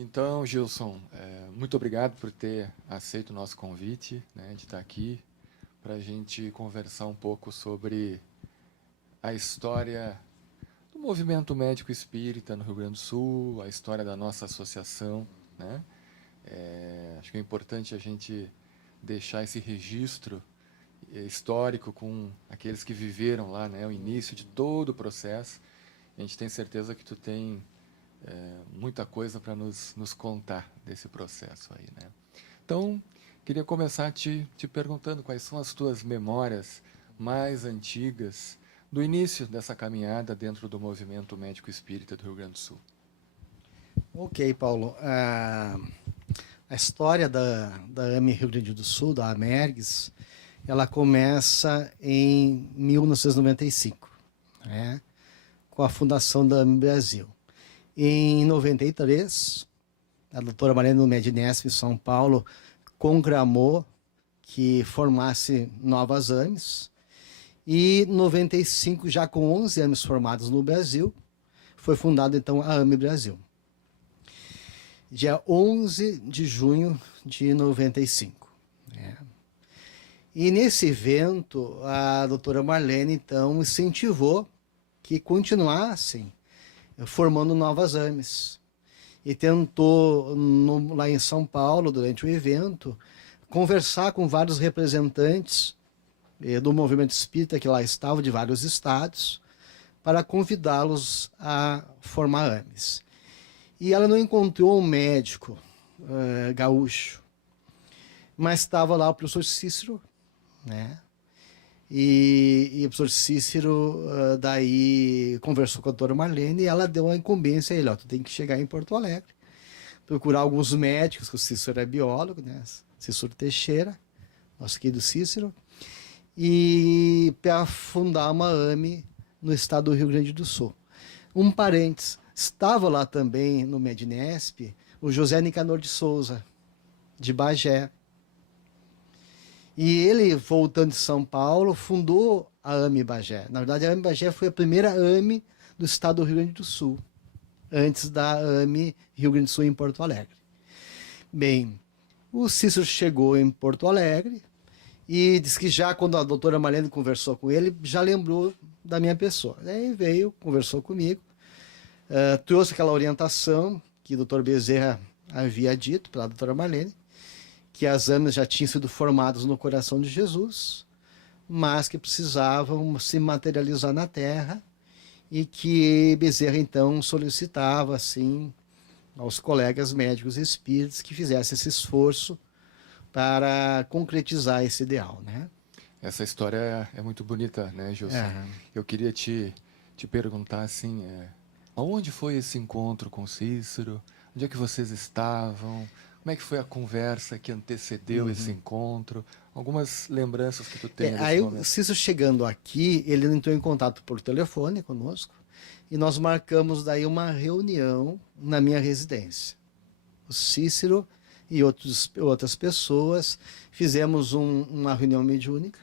Então, Gilson, muito obrigado por ter aceito o nosso convite, né, de estar aqui para a gente conversar um pouco sobre a história do movimento médico espírita no Rio Grande do Sul, a história da nossa associação, né? Acho que é importante a gente deixar esse registro histórico com aqueles que viveram lá, né, o início de todo o processo. A gente tem certeza que tu tem muita coisa para nos contar desse processo aí, né? Então, queria começar te perguntando quais são as tuas memórias mais antigas do início dessa caminhada dentro do movimento médico espírita do Rio Grande do Sul. Ok, Paulo. A história da AME Rio Grande do Sul, da AMERGS, ela começa em 1995, né, com a fundação da AME Brasil. Em 93, a doutora Mariana Medinesp, em São Paulo, conclamou que formasse novas AMEs. E em 95, já com 11 AMEs formadas no Brasil, foi fundada então a AME Brasil. Dia 11 de junho de 95. E nesse evento, a doutora Marlene, então, incentivou que continuassem formando novas AMEs. E tentou, lá em São Paulo, durante o evento, conversar com vários representantes do movimento espírita que lá estavam, de vários estados, para convidá-los a formar AMEs. E ela não encontrou um médico gaúcho, mas estava lá o professor Cícero, né? E o professor Cícero daí conversou com a doutora Marlene e ela deu a incumbência a ele, ó, tu tem que chegar em Porto Alegre, procurar alguns médicos, que o Cícero é biólogo, né? Cícero Teixeira, nosso querido Cícero, e para fundar uma AME no estado do Rio Grande do Sul. Um parênteses, estava lá também no Medinesp o José Nicanor de Souza, de Bagé. E ele, voltando de São Paulo, fundou a AME Bagé. Na verdade, a AME Bagé foi a primeira AME do estado do Rio Grande do Sul, antes da AME Rio Grande do Sul em Porto Alegre. Bem, o Cícero chegou em Porto Alegre e disse que já quando a doutora Marlene conversou com ele, já lembrou da minha pessoa. Aí veio, conversou comigo, trouxe aquela orientação que o doutor Bezerra havia dito para a doutora Marlene, que as AMEs já tinham sido formadas no coração de Jesus, mas que precisavam se materializar na Terra, e que Bezerra então solicitava assim aos colegas médicos e espíritas que fizessem esse esforço para concretizar esse ideal, né? Essa história é muito bonita, né, Gilson? Eu queria te perguntar assim, aonde foi esse encontro com Cícero? Onde é que vocês estavam? Como é que foi a conversa que antecedeu esse encontro? Algumas lembranças que tu tem desse Aí momento. o Cícero chegando aqui, ele entrou em contato por telefone conosco e nós marcamos daí uma reunião na minha residência. O Cícero e outras pessoas fizemos uma reunião mediúnica.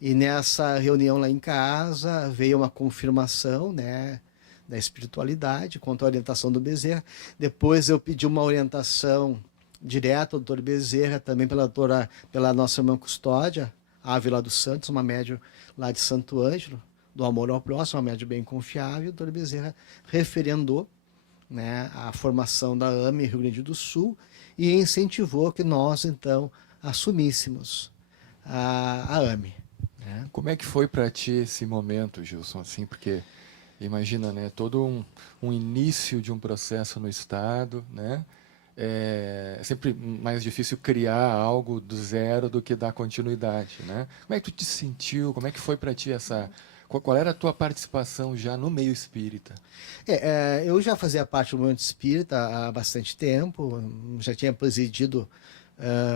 E nessa reunião lá em casa veio uma confirmação, né, da espiritualidade, quanto à orientação do Bezerra. Depois eu pedi uma orientação direta ao doutor Bezerra, também pela nossa irmã Custódia, Ávila dos Santos, uma médium lá de Santo Ângelo, do Amor ao Próximo, uma médium bem confiável. O doutor Bezerra referendou, né, a formação da AME Rio Grande do Sul e incentivou que nós, então, assumíssemos a AME. Né? Como é que foi para ti esse momento, Gilson? Assim, porque imagina, né, todo um início de um processo no Estado, né? É sempre mais difícil criar algo do zero do que dar continuidade, né? Como é que tu te sentiu? Como é que foi para ti essa... Qual era a tua participação já no meio espírita? Eu já fazia parte do movimento espírita há bastante tempo, já tinha presidido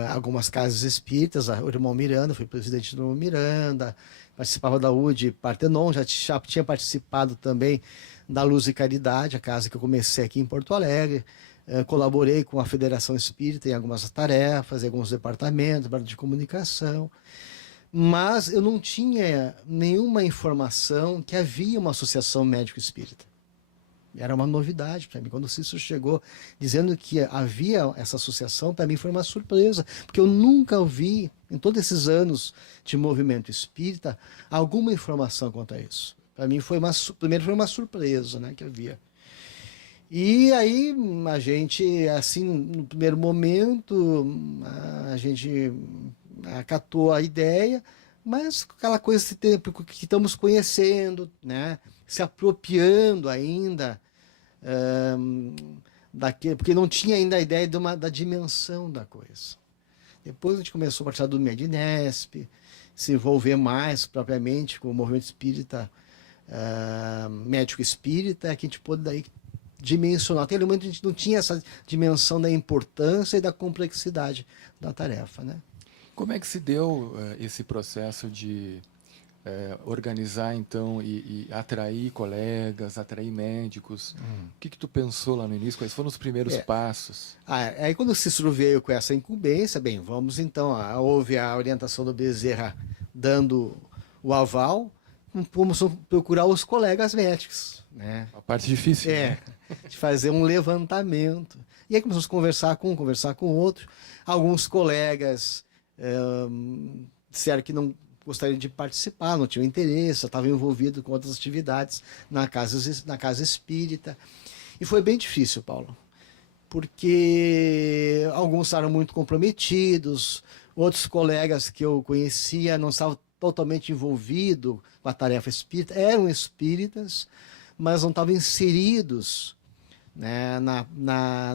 algumas casas espíritas, o irmão Miranda, fui presidente do irmão Miranda, participava da UD Partenon, já tinha participado também da Luz e Caridade, a casa que eu comecei aqui em Porto Alegre, colaborei com a Federação Espírita em algumas tarefas, em alguns departamentos, de comunicação, mas eu não tinha nenhuma informação que havia uma associação médico-espírita. Era uma novidade para mim. Quando o Cícero chegou dizendo que havia essa associação, para mim foi uma surpresa, porque eu nunca ouvi, em todos esses anos de movimento espírita, alguma informação quanto a isso. Para mim primeiro foi uma surpresa, né, que havia. E aí a gente, assim, no primeiro momento, a gente acatou a ideia, mas aquela coisa que estamos conhecendo, né, se apropriando ainda daquele, porque não tinha ainda a ideia da dimensão da coisa. Depois a gente começou a participar do Medinesp, se envolver mais propriamente com o movimento espírita, médico espírita, que a gente pôde daí dimensionar. Até no momento a gente não tinha essa dimensão da importância e da complexidade da tarefa, né? Como é que se deu esse processo de organizar, então, e atrair colegas, atrair médicos? O que tu pensou lá no início? Quais foram os primeiros passos? Aí quando o Cícero veio com essa incumbência, bem, vamos então, houve a orientação do Bezerra dando o aval, vamos procurar os colegas médicos, né? A parte difícil. Né? De fazer um levantamento. E aí começamos a conversar com outro. Alguns colegas disseram que não gostariam de participar, não tinham interesse, estavam envolvidos com outras atividades na casa espírita. E foi bem difícil, Paulo, porque alguns estavam muito comprometidos, outros colegas que eu conhecia não estavam totalmente envolvidos com a tarefa espírita, eram espíritas, mas não estavam inseridos, né,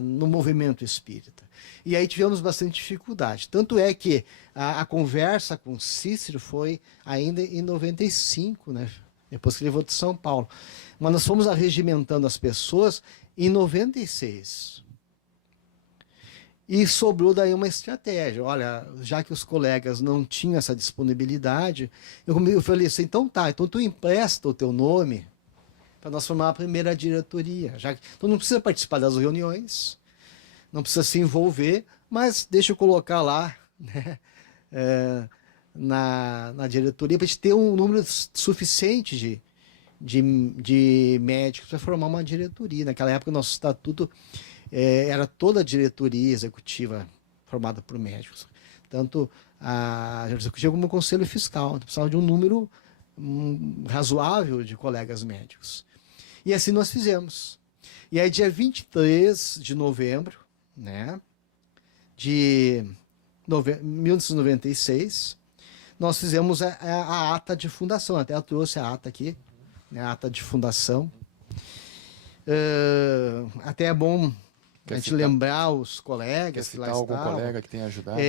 no movimento espírita. E aí tivemos bastante dificuldade. Tanto é que a conversa com Cícero foi ainda em 95, né, depois que ele voltou de São Paulo. Mas nós fomos arregimentando as pessoas em 96. E sobrou daí uma estratégia. Olha, já que os colegas não tinham essa disponibilidade, eu falei assim, então tu empresta o teu nome para nós formar a primeira diretoria. Então não precisa participar das reuniões, não precisa se envolver, mas deixa eu colocar lá, né, na diretoria para a gente ter um número suficiente de médicos para formar uma diretoria. Naquela época o nosso estatuto era toda a diretoria executiva formada por médicos. Tanto a executiva como o conselho fiscal. Então, precisava de um número razoável de colegas médicos. E assim nós fizemos. E aí, dia 23 de novembro, né, de 1996, nós fizemos a ata de fundação. Até eu trouxe a ata aqui, né, a ata de fundação. Até é bom a gente lembrar os colegas que lá estavam. Algum colega que tenha ajudado?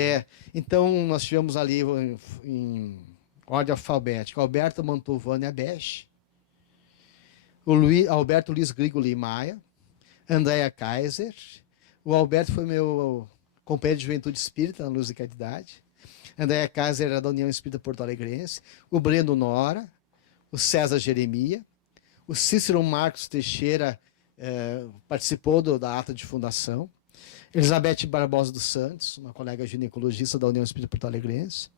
Então, nós tivemos ali em ordem alfabética Alberto Mantovani Abeche, Alberto Luiz Grigoli Maia, Andréa Kaiser. O Alberto foi meu companheiro de juventude espírita na Luz e Caridade. Andréa Kaiser era da União Espírita Porto Alegrense. O Breno Nora, o César Jeremia, o Cícero Marcos Teixeira participou da ata de fundação. Elizabeth Barbosa dos Santos, uma colega ginecologista da União Espírita Porto Alegrense.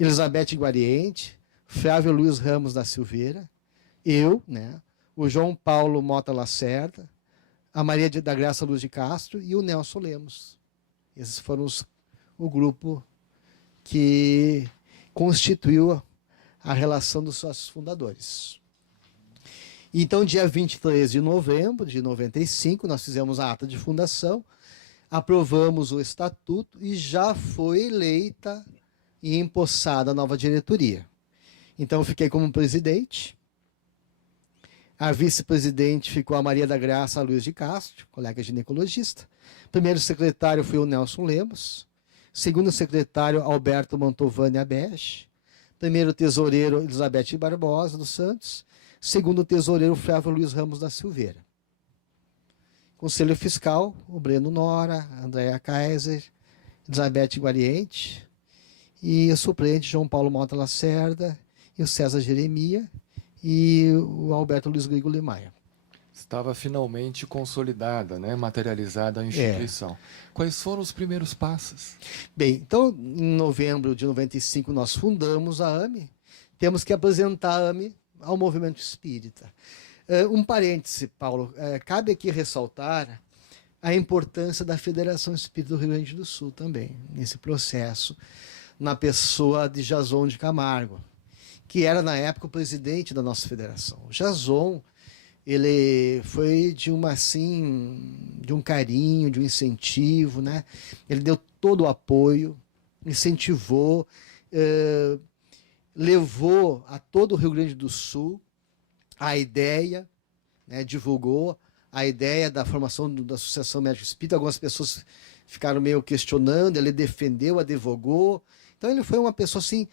Elizabeth Guariente, Flávio Luiz Ramos da Silveira, eu, né, o João Paulo Mota Lacerda, a Maria da Graça Luz de Castro e o Nelson Lemos. Esses foram o grupo que constituiu a relação dos sócios fundadores. Então, dia 23 de novembro de 95, nós fizemos a ata de fundação, aprovamos o estatuto e já foi eleita e empossada a nova diretoria. Então, eu fiquei como presidente. A vice-presidente ficou a Maria da Graça Luiz de Castro, colega ginecologista. Primeiro secretário foi o Nelson Lemos. Segundo secretário, Alberto Mantovani Abeche. Primeiro tesoureiro, Elizabeth Barbosa dos Santos. Segundo tesoureiro, Flávio Luiz Ramos da Silveira. Conselho Fiscal, o Breno Nora, Andréa Kaiser, Elizabeth Guariente. E o suplente, João Paulo Mota Lacerda, e o César Jeremia, e o Alberto Luiz Grigoli Maia. Estava finalmente consolidada, né, materializada a instituição. Quais foram os primeiros passos? Bem, então, em novembro de 95, nós fundamos a AME. Temos que apresentar a AME ao movimento espírita. Um parêntese, Paulo, cabe aqui ressaltar a importância da Federação Espírita do Rio Grande do Sul também, nesse processo, na pessoa de Jason de Camargo, que era, na época, o presidente da nossa federação. O Jason, ele foi de um carinho, de um incentivo, né? Ele deu todo o apoio, incentivou, levou a todo o Rio Grande do Sul a ideia, né, divulgou a ideia da formação da Associação Médica Espírita. Algumas pessoas ficaram meio questionando, ele defendeu, advogou. Então ele foi uma pessoa assim,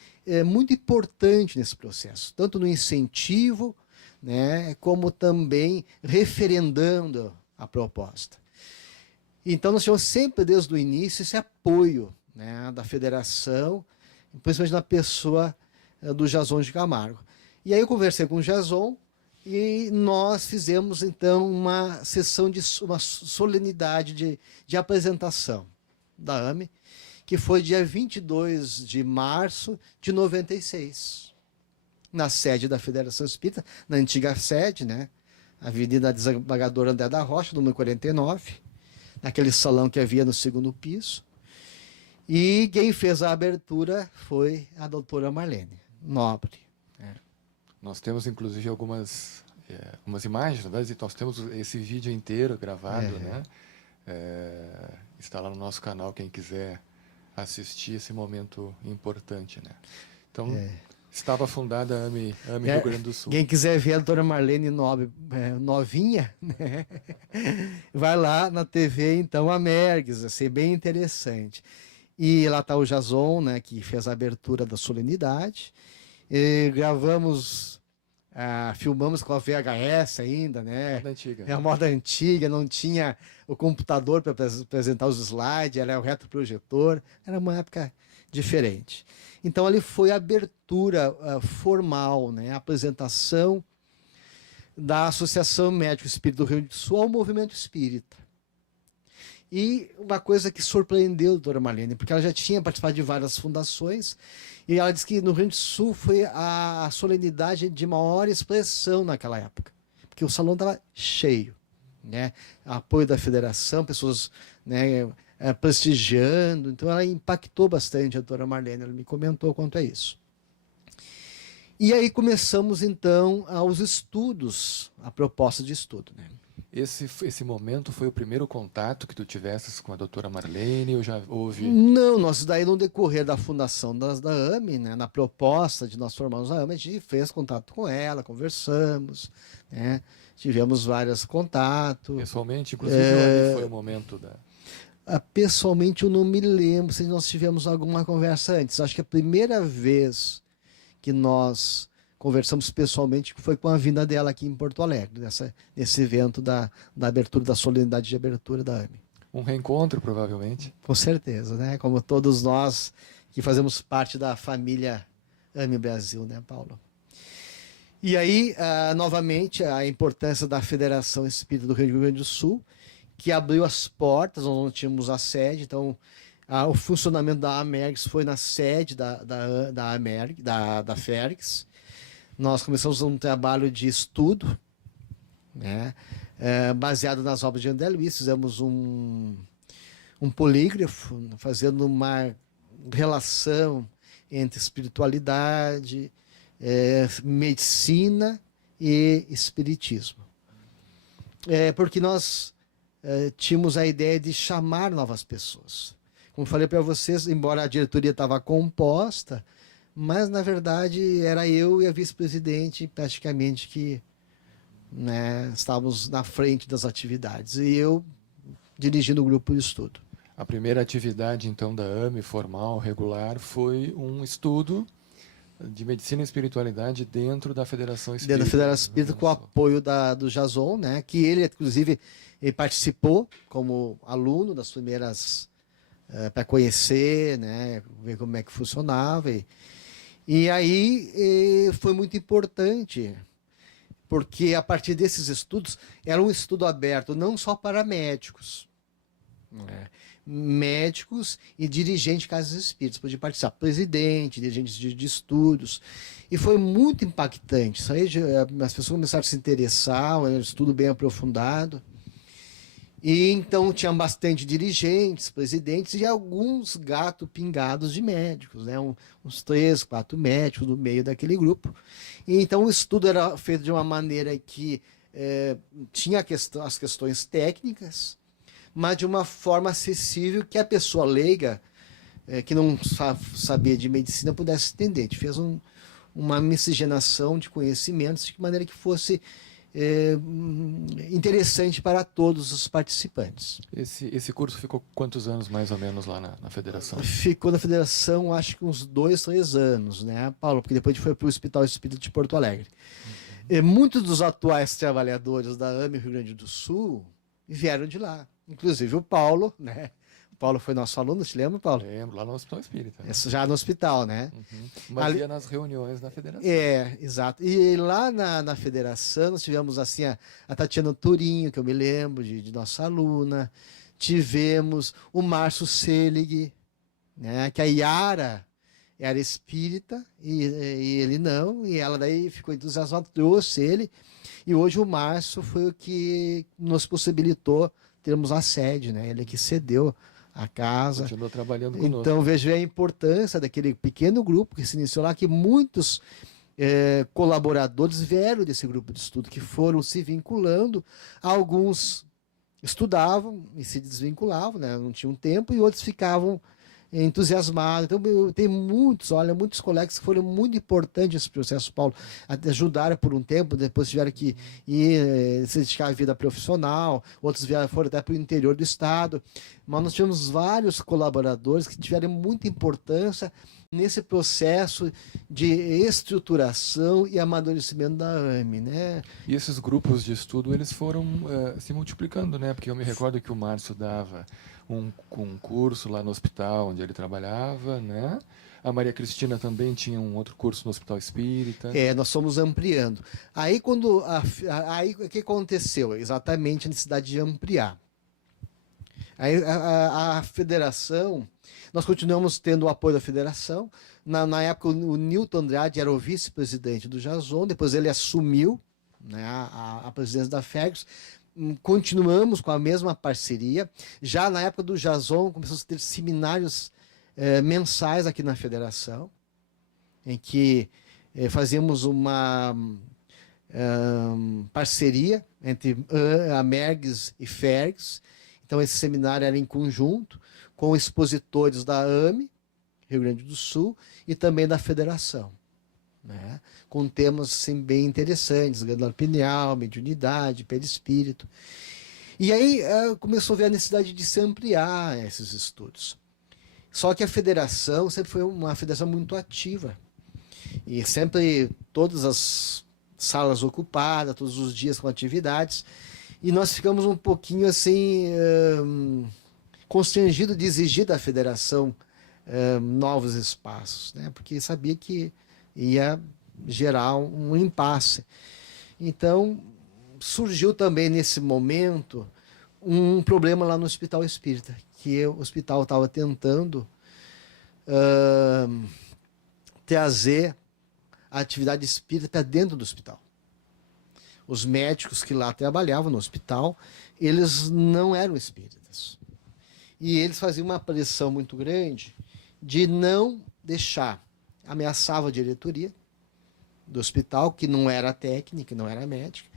muito importante nesse processo, tanto no incentivo, né, como também referendando a proposta. Então nós tivemos sempre, desde o início, esse apoio, né, da federação, principalmente na pessoa do Jason de Camargo. E aí eu conversei com o Jason e nós fizemos então uma sessão de uma solenidade de apresentação da AME, que foi dia 22 de março de 96, na sede da Federação Espírita, na antiga sede, né? Avenida Desembargador André da Rocha, número 49, naquele salão que havia no segundo piso. E quem fez a abertura foi a doutora Marlene Nobre. Nós temos, inclusive, algumas imagens, né? Nós temos esse vídeo inteiro gravado, né? Está lá no nosso canal, quem quiser assistir esse momento importante, né? Então, estava fundada a AME Rio Grande do Sul. Quem quiser ver a doutora Marlene Nobre, novinha, né? Vai lá na TV, então, a Mergs, assim, bem interessante. E lá está o Jason, né, que fez a abertura da solenidade. E gravamos, filmamos com a VHS ainda, né? Moda antiga. É a moda antiga, não tinha o computador para apresentar os slides, era o retroprojetor, era uma época diferente. Então ali foi a abertura formal, né? A apresentação da Associação Médico Espírita do Rio Grande do Sul ao movimento espírita. E uma coisa que surpreendeu a doutora Marlene, porque ela já tinha participado de várias fundações, e ela disse que no Rio Grande do Sul foi a solenidade de maior expressão naquela época, porque o salão estava cheio, né? Apoio da federação, pessoas, né, prestigiando, então ela impactou bastante a doutora Marlene, ela me comentou quanto a isso. E aí começamos então os estudos, a proposta de estudo, né? Esse momento foi o primeiro contato que tu tivesses com a doutora Marlene, ou já houve... Não, nós daí no decorrer da fundação da AME, né, na proposta de nós formarmos a AME, a gente fez contato com ela, conversamos, né, tivemos vários contatos. Pessoalmente, inclusive, onde foi o momento da... Pessoalmente eu não me lembro se nós tivemos alguma conversa antes. Acho que a primeira vez que nós conversamos pessoalmente foi com a vinda dela aqui em Porto Alegre, nesse evento da abertura, da solenidade de abertura da AME. Um reencontro, provavelmente. Com certeza, né? Como todos nós que fazemos parte da família AME Brasil, né, Paulo? E aí, novamente, a importância da Federação Espírita do Rio Grande do Sul, que abriu as portas, nós não tínhamos a sede, então o funcionamento da AMERGS foi na sede da FERGS. Nós começamos um trabalho de estudo, né, baseado nas obras de André Luiz. Fizemos um polígrafo, fazendo uma relação entre espiritualidade, medicina e espiritismo. Porque nós tínhamos a ideia de chamar novas pessoas. Como falei para vocês, embora a diretoria estava composta, mas na verdade era eu e a vice-presidente praticamente que, né, estávamos na frente das atividades, e eu dirigindo o grupo de estudo. A primeira atividade então da AME, formal, regular, foi um estudo de medicina e espiritualidade dentro da Federação Espírita. Dentro da Federação Espírita, com o apoio do Jason, né, que ele inclusive ele participou como aluno das primeiras, para conhecer, né, ver como é que funcionava. E aí foi muito importante, porque a partir desses estudos, era um estudo aberto não só para médicos, né? Médicos e dirigentes de casas espíritas, podia participar, presidente, dirigentes de estudos, e foi muito impactante. Isso aí, as pessoas começaram a se interessar, um estudo bem aprofundado, e então tinha bastante dirigentes, presidentes e alguns gatos pingados de médicos, né? Uns 3, 4 médicos no meio daquele grupo. E então o estudo era feito de uma maneira que tinha as questões técnicas, mas de uma forma acessível que a pessoa leiga, que não sabia de medicina, pudesse entender. A gente fez uma miscigenação de conhecimentos de maneira que fosse interessante para todos os participantes. Esse curso ficou quantos anos mais ou menos lá na federação? Ficou na federação, acho que uns 2, 3 anos, né, Paulo? Porque depois a gente foi para o Hospital Espírita de Porto Alegre. Muitos dos atuais trabalhadores da AME Rio Grande do Sul vieram de lá. Inclusive o Paulo, né? O Paulo foi nosso aluno, te lembra, Paulo? Lembro, lá no Hospital Espírita. Isso já no hospital, né? Mas ia nas reuniões da federação. Exato. E lá na federação nós tivemos assim a Tatiana Turinho, que eu me lembro de nossa aluna. Tivemos o Márcio Selig, né? Que a Yara era espírita e ele não. E ela daí ficou entusiasmada, trouxe ele. E hoje o Márcio foi o que nos possibilitou termos a sede, né? Ele que cedeu a casa. Continuou trabalhando conosco. Então, veja a importância daquele pequeno grupo que se iniciou lá, que muitos colaboradores vieram desse grupo de estudo, que foram se vinculando. Alguns estudavam e se desvinculavam, né? Não tinham tempo, e outros ficavam entusiasmado. Então, tem muitos colegas que foram muito importantes nesse processo, Paulo. Ajudaram por um tempo, depois tiveram que ir se dedicar à vida profissional, outros foram até para o interior do estado. Mas nós tivemos vários colaboradores que tiveram muita importância nesse processo de estruturação e amadurecimento da AME, né? E esses grupos de estudo, eles foram se multiplicando, né? Porque eu me recordo que o Márcio dava um curso lá no hospital onde ele trabalhava, né? A Maria Cristina também tinha um outro curso no Hospital Espírita. Nós fomos ampliando. Aí, aí o que aconteceu? Exatamente a necessidade de ampliar. Aí a federação, nós continuamos tendo o apoio da federação. Na época, o Nilton Andrade era o vice-presidente do Jason, depois ele assumiu, né, a presidência da FEGS. Continuamos com a mesma parceria. Já na época do Jason, começamos a ter seminários mensais aqui na federação, em que fazíamos uma parceria entre a MERGS e FERGS. Então, esse seminário era em conjunto com expositores da AME, Rio Grande do Sul, e também da federação, né? Com temas assim, bem interessantes, glândula pineal, mediunidade, perispírito. E aí começou a ver a necessidade de se ampliar esses estudos. Só que a federação sempre foi uma federação muito ativa. E sempre todas as salas ocupadas, todos os dias com atividades. E nós ficamos um pouquinho assim constrangidos de exigir da federação novos espaços, né? Porque sabia que ia gerar um impasse. Então, surgiu também nesse momento um problema lá no Hospital Espírita, que o hospital estava tentando trazer a atividade espírita para dentro do hospital. Os médicos que lá trabalhavam no hospital, eles não eram espíritas. E eles faziam uma pressão muito grande de não deixar, ameaçava a diretoria do hospital, que não era técnica, não era médica,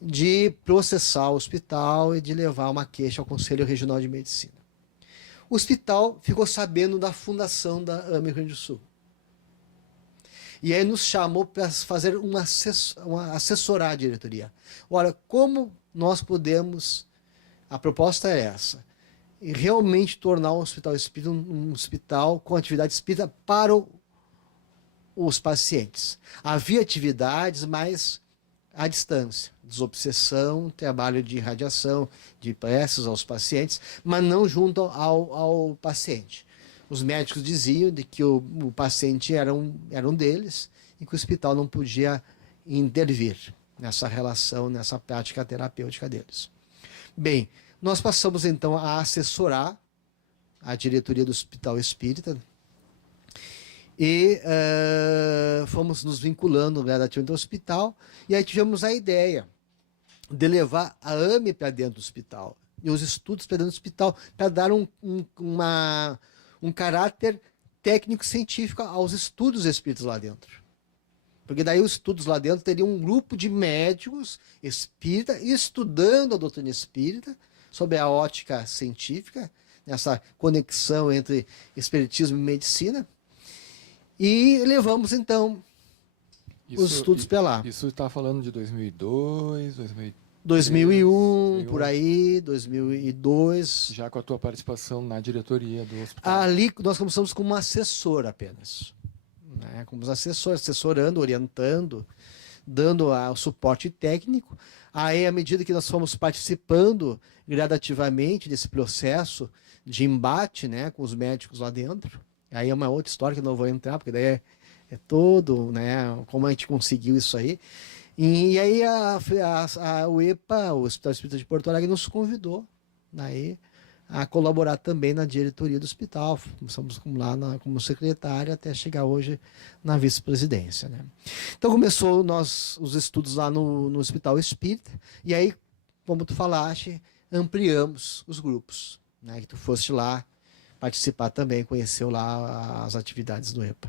de processar o hospital e de levar uma queixa ao Conselho Regional de Medicina. O hospital ficou sabendo da fundação da AME Rio Grande do Sul. E aí nos chamou para fazer assessorar a diretoria. Olha, como nós podemos, a proposta é essa, e realmente tornar o Hospital Espírita um hospital com atividade espírita para os pacientes. Havia atividades, mas à distância, desobsessão, trabalho de radiação, de preces aos pacientes, mas não junto ao paciente. Os médicos diziam de que o paciente era um deles e que o hospital não podia intervir nessa relação, nessa prática terapêutica deles. Bem, Nós passamos, então, a assessorar a diretoria do Hospital Espírita e fomos nos vinculando gradativamente ao hospital, e aí tivemos a ideia de levar a AME para dentro do hospital e os estudos para dentro do hospital, para dar um caráter técnico-científico aos estudos espíritas lá dentro. Porque daí os estudos lá dentro teriam um grupo de médicos espíritas estudando a doutrina espírita sob a ótica científica, nessa conexão entre espiritismo e medicina, e levamos então os estudos para lá. Isso está falando de 2002, 2001, por aí, 2002. Já com a tua participação na diretoria do hospital. Ali nós começamos como assessor apenas. Né? Como assessor, assessorando, orientando, dando o suporte técnico. Aí, à medida que nós fomos participando gradativamente desse processo de embate, né, com os médicos lá dentro, aí é uma outra história que eu não vou entrar, porque daí é todo, né, como a gente conseguiu isso aí. E aí a UEPA, o Hospital Espírita de Porto Alegre, nos convidou, né, a colaborar também na diretoria do hospital. Começamos lá como secretário até chegar hoje na vice-presidência. Né? Então começou os estudos lá no Hospital Espírita, e aí, como tu falaste, ampliamos os grupos. Né? Que tu foste lá participar também, conheceu lá as atividades do EPA.